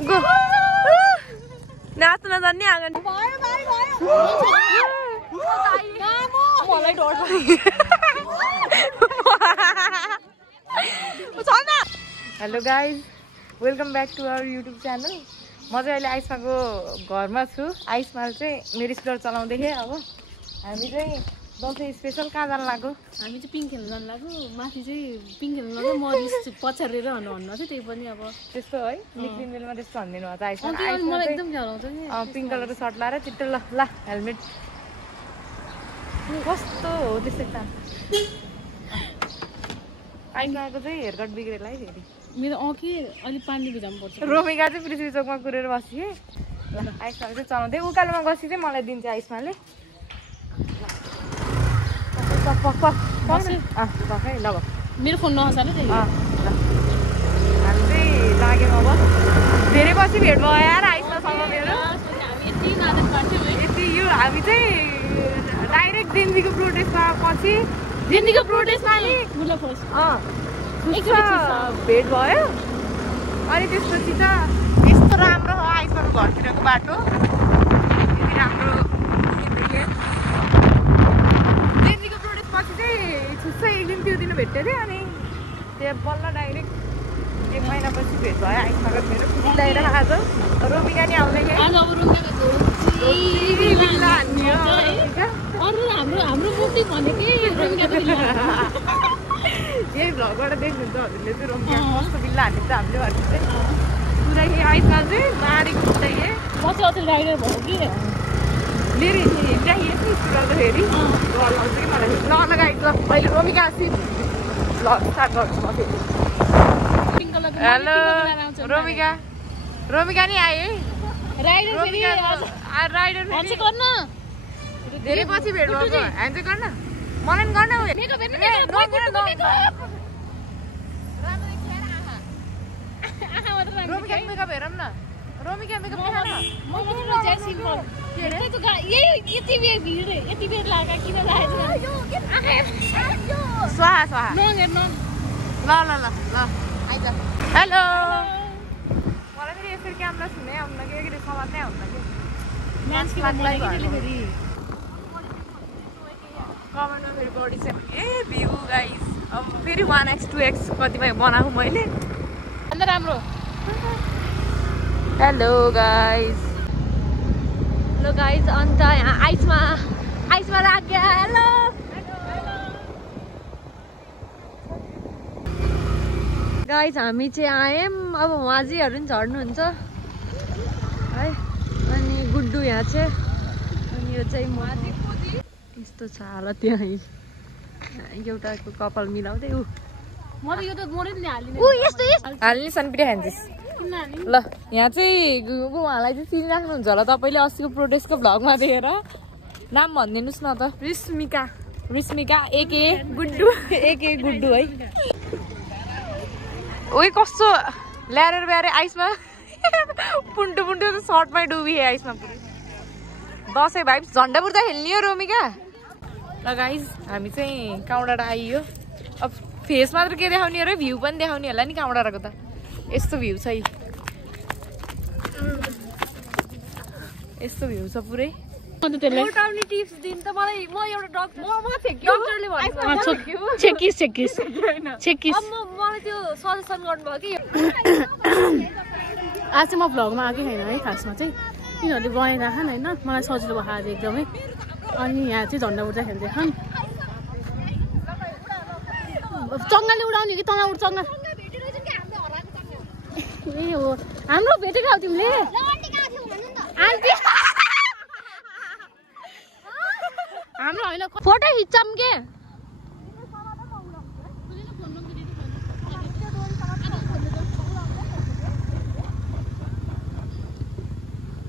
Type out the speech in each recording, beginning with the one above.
go नाच्न जान्ने आँगन मलाई डर hello guys welcome back to our YouTube channel म चाहिँ अहिले आइस्माको घरमा छु आइस्मा चाहिँ मेरो स्कुटर चलाउँदै थिएँ अब हामी चाहिँ दसैँ स्पेसल कहाँ जानु लाग्यो हामी चाहिँ पिङ खेल्न जानु लाग्यो माथि चाहिँ पिङ खेल्न लाग्यो म पछारेर भन्नु चाहिँ त्यही पनि अब त्यस्तो है निक्लिन बेलमा त्यस्तो भनिदिनु भएको आइस्मा मलाई एकदम ख्याल आउँछ नि पिङ्क कलरको सर्ट लाएर चिट्टो ल ल हेलमेट कस्तो हो त्यस्तै त आइस्माको चाहिँ हेयरकट बिग्रेर है फेरि मेरो कि अलिक पानी भिजाउनु पर्छ रोमिका चाहिँ पृथ्वी चोकमा कुरेर बसिए ल आइस्माले चाहिँ चलाउँदै उकालोमा गसी चाहिँ मलाई दिन्छ आइस्माले मेरो फोन नहसाले हामी चाहिँ लाग्यौँ अब धेरै पछि भेट भयो यार आइस्मासँग मेरो यति यो हामी चाहिँ डाइरेक्ट जेन्जीको प्रोटेस्टमा पछि जेन्जीको प्रोटेस्टमा भेट भयो अनि त्यसपछि त यस्तो राम्रो हो आइस्माको घरतिरको बाटो यति राम्रो जेन्जीको प्रोटेस्टपछि चाहिँ छुट्टै एक दिन त्यो दिन भेट्थ्यो अरे अनि त्यो बल्ल डाइरेक्ट एक महिनापछि भेट भयो आइस्माको मेरो खुसी लागेर आज रोमिका नि आउँदै यही भ्लगबाट देख्नुहुन्छ हजुरले चाहिँ रोमिका कस्तो बिल्ला हान्ने त हामीले भन्नु चाहिँ पुरै आइस्मा चाहिँ मारेको चाहिए राइडर भयो कि मेरो चाहिए स्कुटरको फेरि घर लाउँछ कि मलाई ल लगाएको अहिले रोमिका सिट ल स्टार्ट गर्छु म फेरि हेलो रोमिका रोमिका नि आयो है राइडर धेरै पछि भेट भएको ह्यान्ड चाहिँ गर्न मलाई पनि गर्न रोमिका मेकअप हेरौँ न रोमिका मेकअप स्वाहा स्वाहा ल ल ल ल आइज हेलो मलाई फेरि यसरी क्यामेरा छुनै आउनु कि के समाज नै आउनु कि कमेन्टमा फेरि बढी चाहिँ ए भ्यू गाइस अब फेरि 1x 2x कतिमा बनाएको मैले अन्त राम्रो हेलो गाइस अन्त यहाँ आइसमा लाग्यो हेलो गाइस हामी चाहिँ आयौँ अब माझीहरू पनि झर्नुहुन्छ है अनि गुड्डु यहाँ चाहिँ अनि यो चाहिँ यस्तो छ हालत यहाँ एउटाको कपाल मिलाउँदै हाल्ने सनपिटे खान्छस् ल यहाँ चाहिँ उहाँलाई चाहिँ चिनिराख्नुहुन्छ होला तपाईँले अस्तिको प्रोटेस्टको भ्लगमा देखेर नाम भनिदिनुहोस् न त रिस्मिका एके गुड्डु है ओइ कस्तो ल्याएर ब्यारे आइसमा पुन्टु त सर्टमै डुबिए आइसमा पुरै दसैँ भाइब्स झन्डा बुर्दा खेल्ने हो रोमिका ल गाइस हामी चाहिँ काउडाँडा आइयो अब फेस मात्र के देखाउने र भ्यू पनि देखाउने होला नि काउडाँडाको त यस्तो भ्यू छ यस्तो भ्यू छ पुरै मोटाउने टिप्स दिन त मलाई म एउटा डक्टरले मलाई त्यो सजेसन गर्नुभयो कि आज चाहिँ म भ्लगमा आएकै छैन है खासमा चाहिँ तिनीहरूले बनाइराख होइन मलाई सजिलो भएको आज एकदमै अनि यहाँ चाहिँ झन्डा उड्दा खेल्दै खान् चङ्गाले उडाउने कि तँलाई उड्छ चङ्गा ए हो हाम्रो भेटेको हौ तिमीले हाम्रो होइन फोटो खिच्छौँ के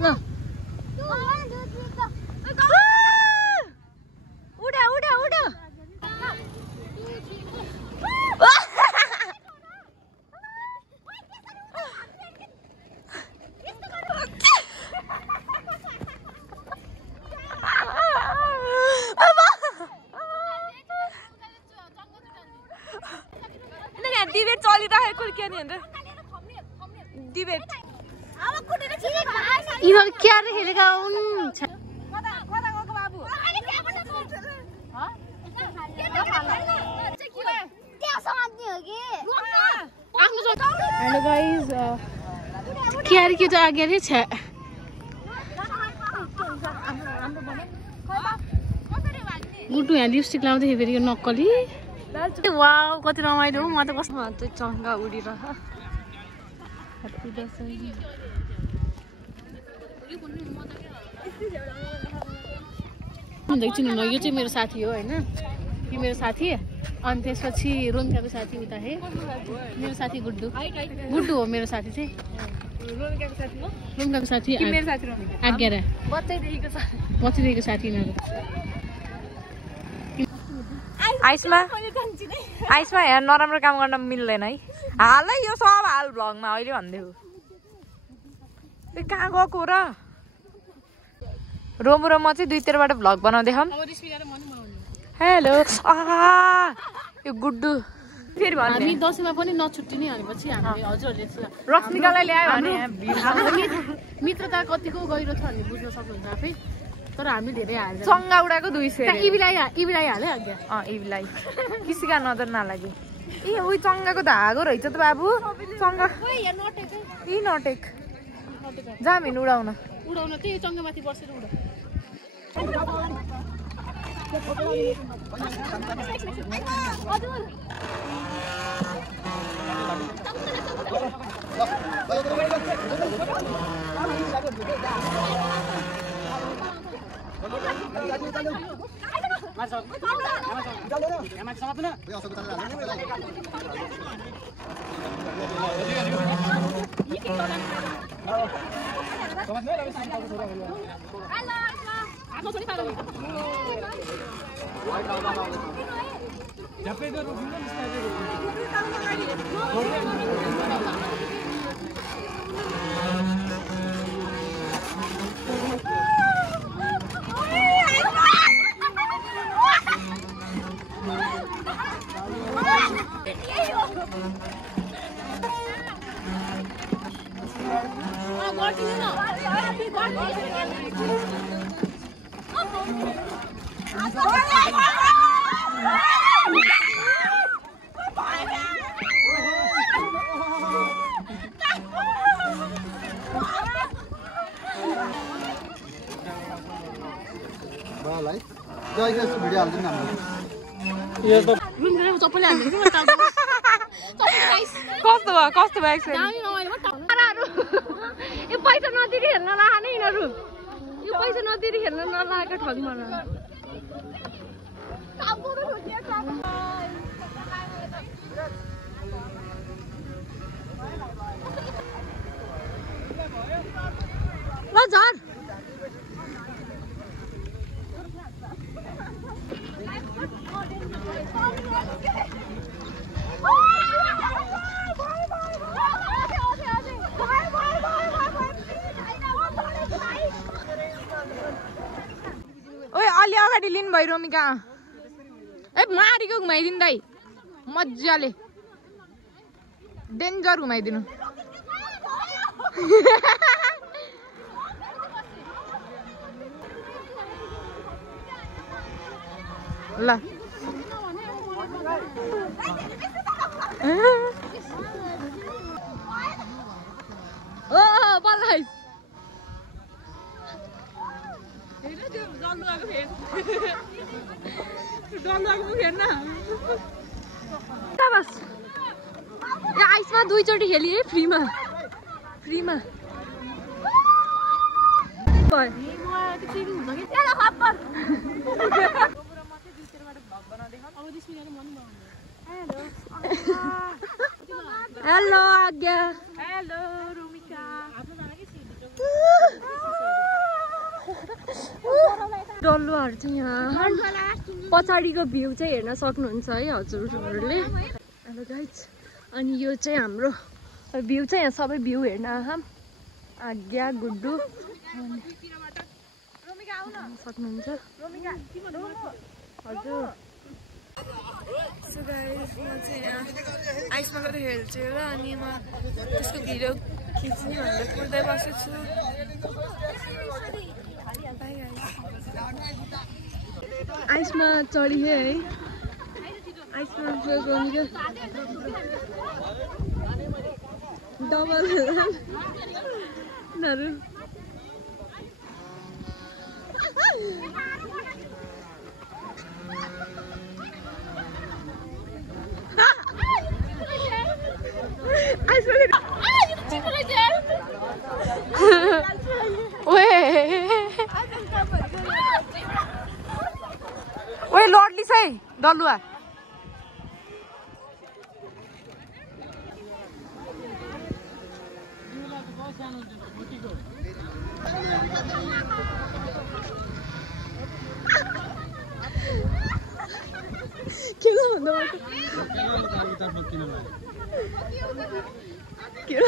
ल उडा डिबेट चलिरहेको के नि अन्त डिबेट यिनीहरू क्यार खेलेका हुन् हेलो गाइज क्यार के त आगे नै छ गुड्डु यहाँ लिपस्टिक लाउँदै फेरि यो नक्कली वाउ कति रमाइलो म त कस्तो त्यो चङ्गा उडिरह चिन्नु न यो चाहिँ मेरो साथी हो होइन यो मेरो साथी अनि त्यसपछि रोमिकाको साथी उता है मेरो साथी गुड्डु गुड्डु हो मेरो साथी चाहिँ रोमिकाको साथी आज्ञा बच्चैदेखिको साथी यिनीहरू आइसमा यहाँ नराम्रो काम गर्न मिल्दैन है हालै यो सब हाल भ्लगमा अहिले भन्दैछु कहाँ गएको र रोमु र म चाहिँ दुईतिरबाट भ्लग बनाउँदै छौँ हेलो यो गुड्डु फेरि हामी दसैँमा पनि नछुट्टिने भनेपछि हामीले हजुरहरूले रश्मिकालाई ल्यायो भने मित्रता कतिको गहिरो छ भन्ने बुझ्न सक्नुहुन्छ आफै तर हामी धेरै हाल्छ चङ्गा उडाको 200 इबिलाई हाले आज्ञा इबिलाई किसिका नजर नलागे ए उही चङ्गाको धागो रहेछ त बाबु चङ्गा यी नटेक जाम हिँड उडाउन त्यही चङ्गामाथि बसेर उडा कस्तो भयो यो पैसा नदिएर हेर्न लाने यिनीहरू यो पैसा नदिएर हेर्न नलागेको ठगमा ल झर ओए अलि अगाडि लिनु भयो रोमिका ए मारीको घुमाइदिनु दाइ मजाले डेन्जर घुमाइदिनु ल ओ बल्ल आइसमा 2 चोटि खेली है फ्रीमा हेलो आज्ञा हेलो रोमिका डल्लोहरू चाहिँ यहाँ पछाडिको भ्यू चाहिँ हेर्न सक्नुहुन्छ है हजुरहरूले हेलो गाइज अनि यो चाहिँ हाम्रो भ्यू चाहिँ यहाँ सबै भ्यू हेर्न आँखाम आज्ञा गुड्डु सक्नुहुन्छ हजुर सो गाइज म चाहिँ यहाँ आइसमा गएर हेर्छु र अनि म त्यसको भिडियो खिच्ने भनेर कुर्दै बसेको छु आइसमा चढिए है आइसमा रोमिका डबल उनीहरू ओए लड्ली है दलुवा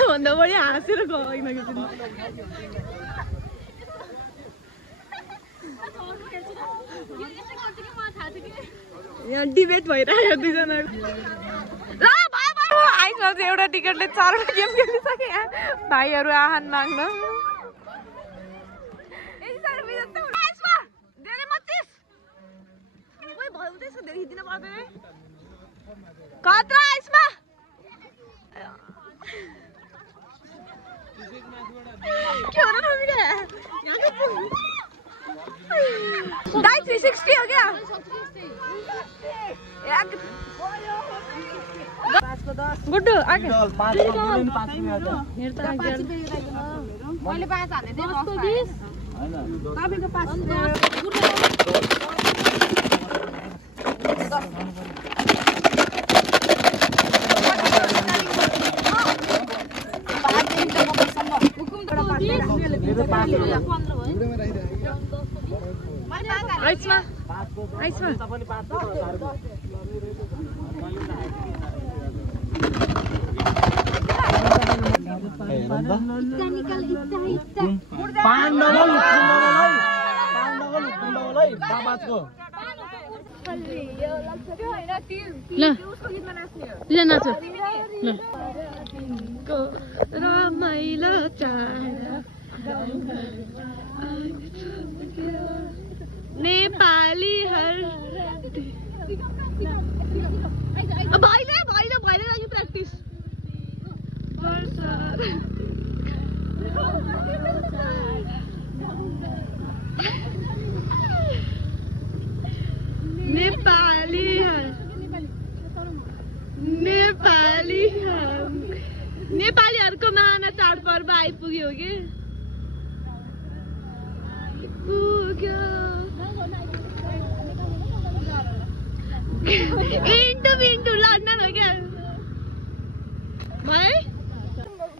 भन्दा बढी हाँसेर गएन यहाँ डिबेट भइरहेको दुईजना आइसमा चाहिँ एउटा टिकटले 4वटा गेम खेलिसके भाइहरू आहान माग्न कत्रो आइसमा दाइ 360 हो क्या गुड्डू आगे मैले 5 हाल्ने थिएँ 10 को 20 हैन तपाईको 5 आइसमा आइसमा तपाईले 5 रमाइलो नेपाली हर भाइले भाइले भाइले लागि प्र्याक्टिस नेपाली नेपाली नेपालीहरूको महान चाडपर्व आइपुग्यो कि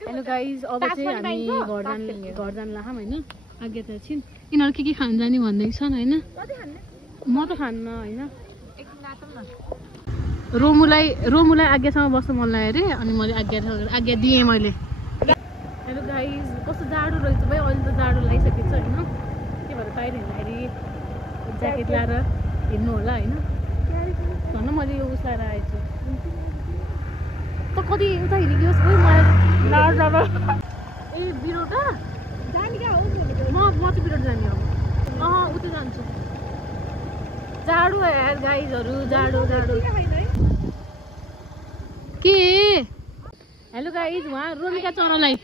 हेलो गाइज अब चाहिँ हामी घर जान लाखौँ होइन आज्ञा त छिन् यिनीहरू के खान जाने भन्दैछ होइन म त खान्न होइन रोमुलाई आज्ञासँग बस्नु मन लाग्यो अरे अनि मैले आज्ञा दिएँ मैले हेलो गाइज कस्तो जाडो रहेछ भाइ अहिले त जाडो लागिसकेको छ होइन के भएर बाहिर हिँड्दाखेरि ज्याकेट लाएर हिँड्नु होला होइन भन्न मैले यो उस लाएर आएछु त कति उता हिँडिदियोस् खोइ मलाई ए बिरोटा जाने क्या हो म चाहिँ बिरोटा जाने हो उता जान्छु जाडो यार गाइजहरू जाडो के हेलो गाइज उहाँ रोमिका चरालाई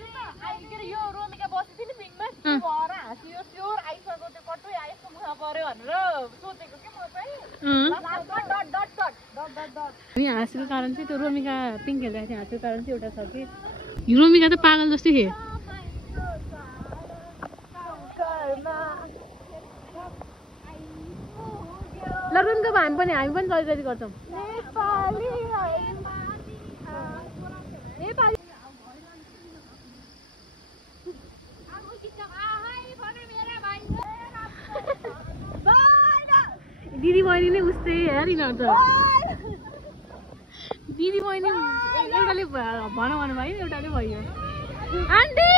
हाँसेको कारण चाहिँ त्यो रोमिका पिङ्क खेलिरहेको थियो हाँसेको कारण चाहिँ एउटा छ कि रोमिका त पागल जस्तै थियो ल रुनको हामी पनि जति गर्छौँ दिदी बहिनी नै उस्तै यार यिनीहरू त दिदी बहिनी एउटाले भनौँ भन्नु भयो एउटाले भयो आन्टी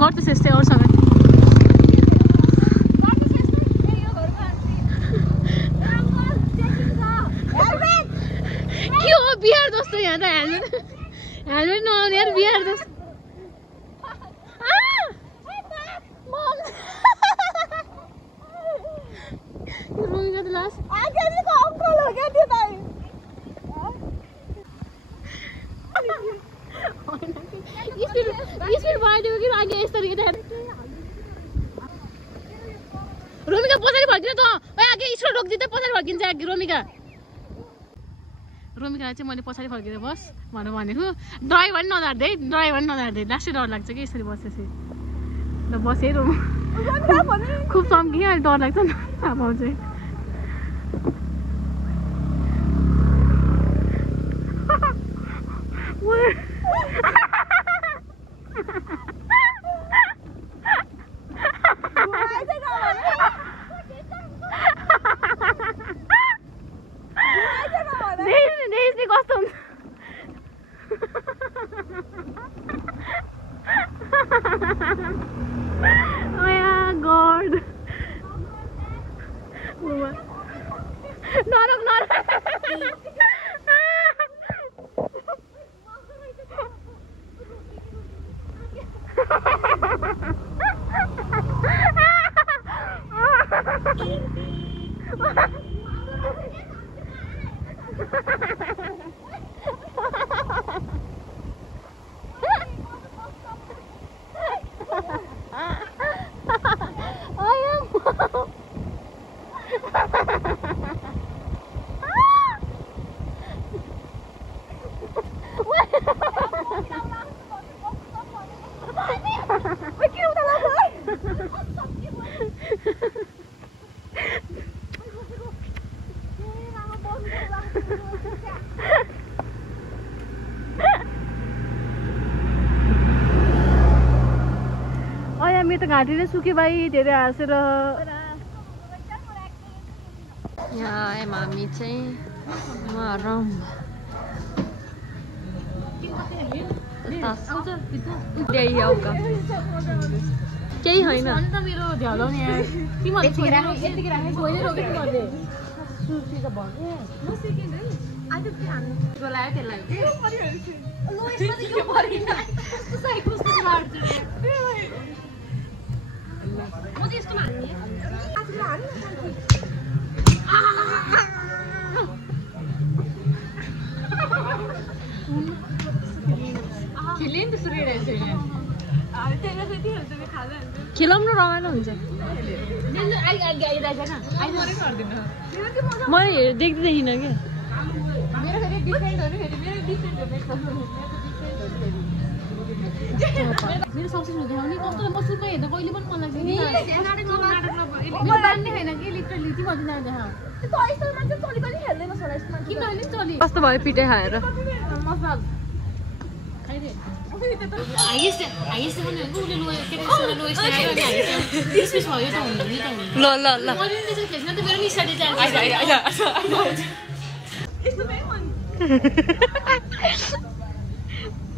गर्दैछ यस्तै अरूसँग त हेलमेट नआउने यार बिहार त रोमिका त लास्ट स्पिड बढ्यो कि अघि यसरी रोमिका पछाडि फर्किन त अघि स्कुल रोकिदिँदै पछाडि फर्किन्छ अघि रोमिका चाहिँ मैले पछाडि फर्केर बस भनेको ड्राइभर पनि नझार्दै लास्टै डर लाग्छ कि यसरी बसेपछि ल बसेँ रोम खुब चम्की अहिले डर लाग्छ नि अब चाहिँ कस्तो हुन्छ मेरो त घाँटी नै सुक्यो भाइ धेरै हाँसेर यहाँ मामी चाहिँ आराम केही होइन मेरो झ्याउलाउने खिलाउनु रमाइलो हुन्छ मैले देख्दैदेखिन क्या मेरो सक्सेस हुँदैन कस्तो म सुक्खा हेर्दा कहिले पनि मन लाग्छ छैन कि लिटरली कस्तो भयो पिटाइ खाएर ल ल ल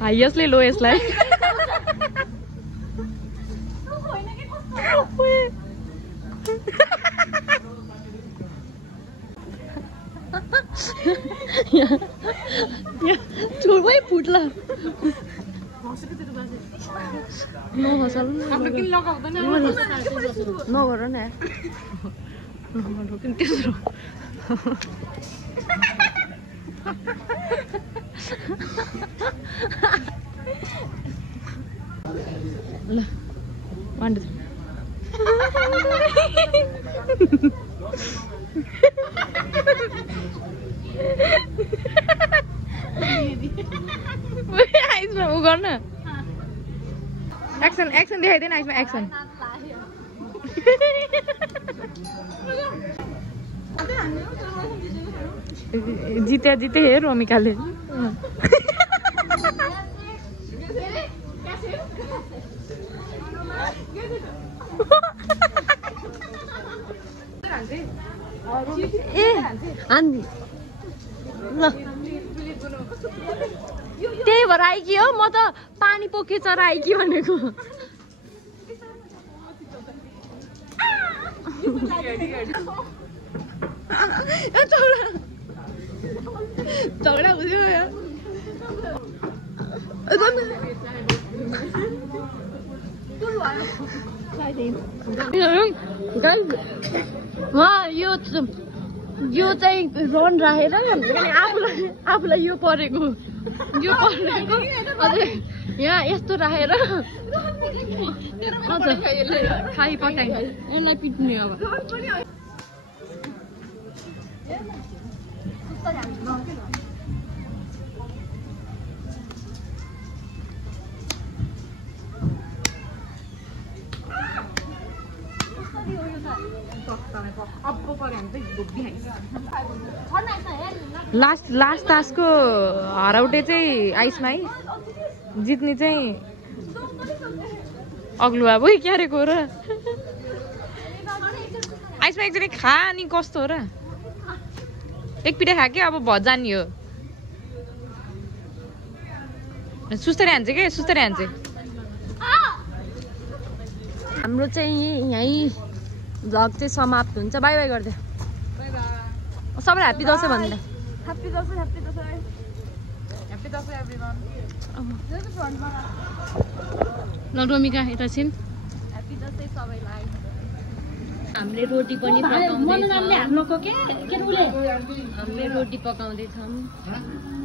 हाइएस्टले लोएस्टलाई ठुलै फुट्ला नगर न तेस्रो ल 1 2 आइसमा उ गर्न एक्सन देखाइदिएन आइसमा एक्सन जिते हेर रोमिकाले ए आन्दी ल त्यही भएर आइकी हो म त पानी पोके चरा आइकी भनेको झगडा हुँदैन यो चाहिँ रन राखेर आफूलाई यो परेको अझै यहाँ यस्तो राखेर खाइ पकाइ यसलाई पिट्ने अब लास्ट तासको हराउटे चाहिँ आइसमा है जित्ने चाहिँ अग्लुवा बोइ क्यारेको र आइसमा एकचोटि खा अनि कस्तो हो र एक पिठा खा के अब भजानी हो सुस्तरी हान्छ के सुस्तरी हान्छ हाम्रो चाहिँ यहीँ भ्लग चाहिँ समाप्त हुन्छ बाई बाई गर्दै सबैलाई ह्याप्पी दसैँ भन्दा ह्याप्पी दसैँ एभ्रीवन ल रोमिका यता छिन् ह्याप्पी दसैँ सबैलाई हामीले रोटी पनि पकाउँदैछौँ हामीले रोटी पकाउँदैछौँ